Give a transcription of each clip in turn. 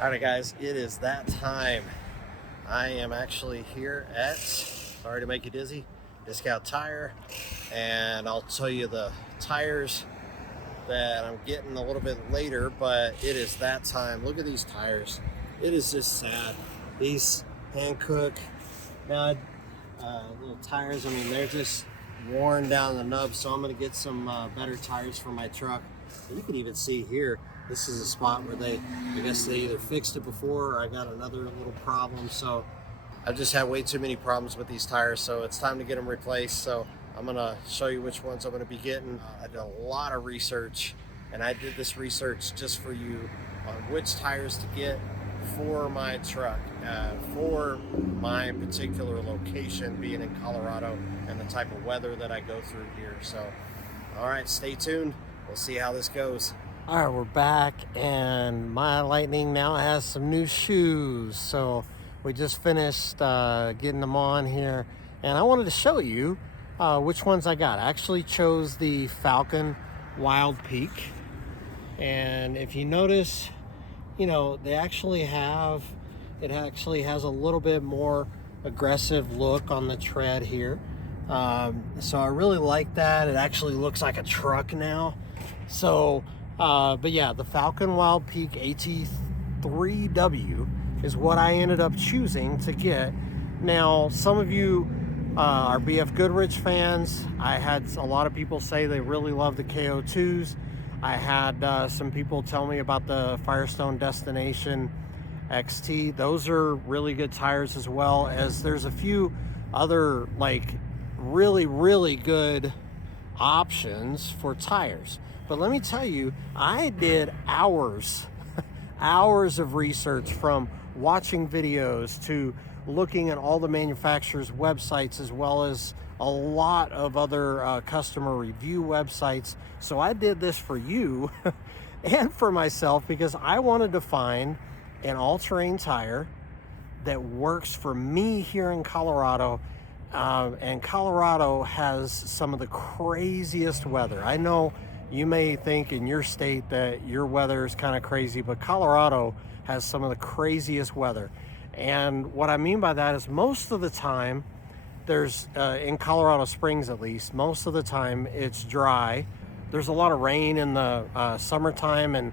All right, guys, it is that time. I am actually here at, sorry to make you dizzy, Discount Tire, and I'll tell you the tires that I'm getting a little bit later, but it is that time. Look at these tires. It is just sad. These Hankook little tires, I mean, they're just worn down the nub, so I'm going to get some better tires for my truck. And you can even see here, this is a spot where I guess they either fixed it before or I got another little problem. So I've just had way too many problems with these tires, so it's time to get them replaced. So I'm gonna show you which ones I'm gonna be getting. I did a lot of research, and I did this research just for you on which tires to get for my truck, for my particular location, being in Colorado, and the type of weather that I go through here. So, all right, stay tuned. We'll see how this goes. All right, we're back, and my Lightning now has some new shoes. So we just finished getting them on here, and I wanted to show you which ones I got. I actually chose the Falken Wild Peak, and if you notice, you know, it actually has a little bit more aggressive look on the tread here. So I really like that. It actually looks like a truck now. So but yeah, the Falken Wild Peak AT3W is what I ended up choosing to get. Now, some of you are BFGoodrich fans. I had a lot of people say they really love the K02s. I had some people tell me about the Firestone Destination XT. Those are really good tires, as well as there's a few other like really good options for tires. But let me tell you, I did hours of research, from watching videos to looking at all the manufacturers' websites, as well as a lot of other customer review websites. So I did this for you and for myself, because I wanted to find an all-terrain tire that works for me here in Colorado. And Colorado has some of the craziest weather. I know you may think in your state that your weather is kind of crazy, but Colorado has some of the craziest weather. And what I mean by that is, most of the time, there's in Colorado Springs at least, most of the time it's dry. There's a lot of rain in the summertime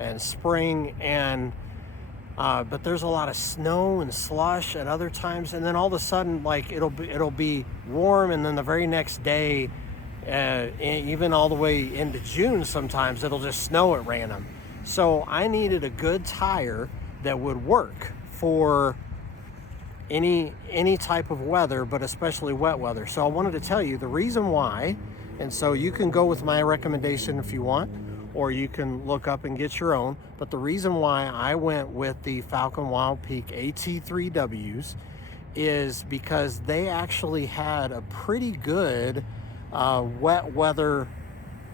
and spring, and but there's a lot of snow and slush at other times. And then all of a sudden, like, it'll be warm, and then the very next day, even all the way into June, sometimes it'll just snow at random. So I needed a good tire that would work for any type of weather, but especially wet weather. So I wanted to tell you the reason why, and so you can go with my recommendation if you want, or you can look up and get your own. But the reason why I went with the Falken Wild Peak AT3Ws is because they actually had a pretty good wet weather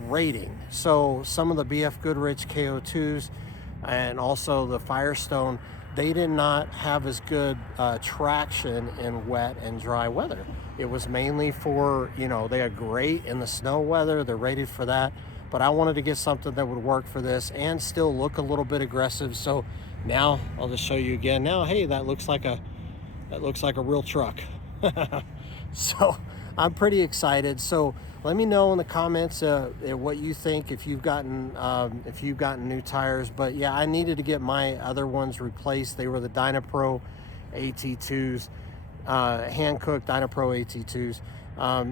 rating. So some of the BFGoodrich K02s and also the Firestone, they did not have as good traction in wet and dry weather. It was mainly for, you know, they are great in the snow weather. They're rated for that. But I wanted to get something that would work for this and still look a little bit aggressive. So now I'll just show you again. Now, hey, that looks like a real truck. So I'm pretty excited. So let me know in the comments what you think, if you've gotten new tires. But yeah, I needed to get my other ones replaced. They were the Dynapro AT2s, Hankook Dynapro AT2s.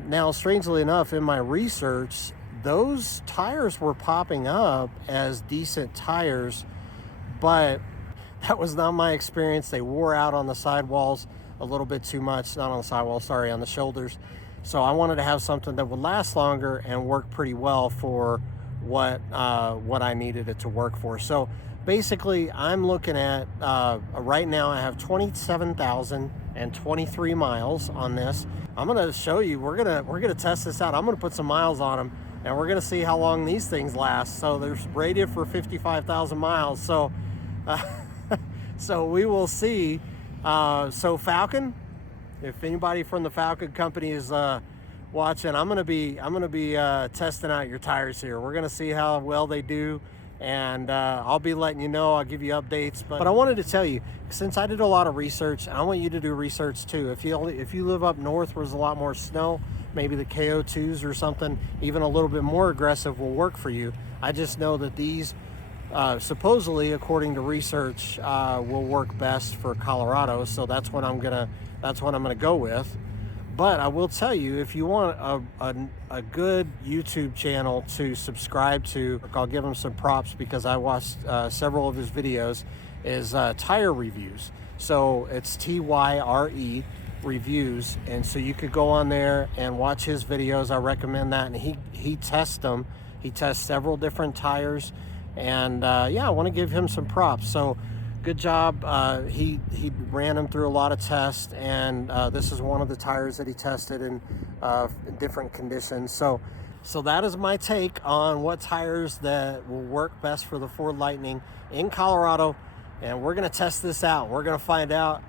Now, strangely enough, in my research, those tires were popping up as decent tires, but that was not my experience. They wore out on the sidewalls a little bit too much. Not on the sidewalls, sorry, on the shoulders. So I wanted to have something that would last longer and work pretty well for what I needed it to work for. So basically, I'm looking at right now I have 27,023 miles on this. I'm gonna show you. We're gonna test this out. I'm gonna put some miles on them, and we're gonna see how long these things last. So they're rated for 55,000 miles. So so we will see. So Falken, if anybody from the Falken company is watching, I'm gonna be testing out your tires here. We're gonna see how well they do and I'll be letting you know. I'll give you updates, but I wanted to tell you, since I did a lot of research, I want you to do research too. If you live up north where there's a lot more snow, maybe the K02s or something even a little bit more aggressive will work for you. I just know that these supposedly, according to research, will work best for Colorado, so that's what I'm gonna go with. But I will tell you, if you want a good YouTube channel to subscribe to, I'll give him some props because I watched several of his videos, is tire reviews. So it's TYRE reviews, and so you could go on there and watch his videos. I recommend that, and he tests them. He tests several different tires, and yeah, I want to give him some props. So good job. He ran them through a lot of tests, and this is one of the tires that he tested in different conditions. So that is my take on what tires that will work best for the Ford Lightning in Colorado, and we're going to test this out. We're going to find out,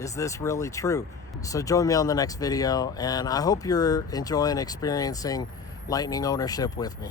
is this really true? So join me on the next video, and I hope you're enjoying experiencing Lightning ownership with me.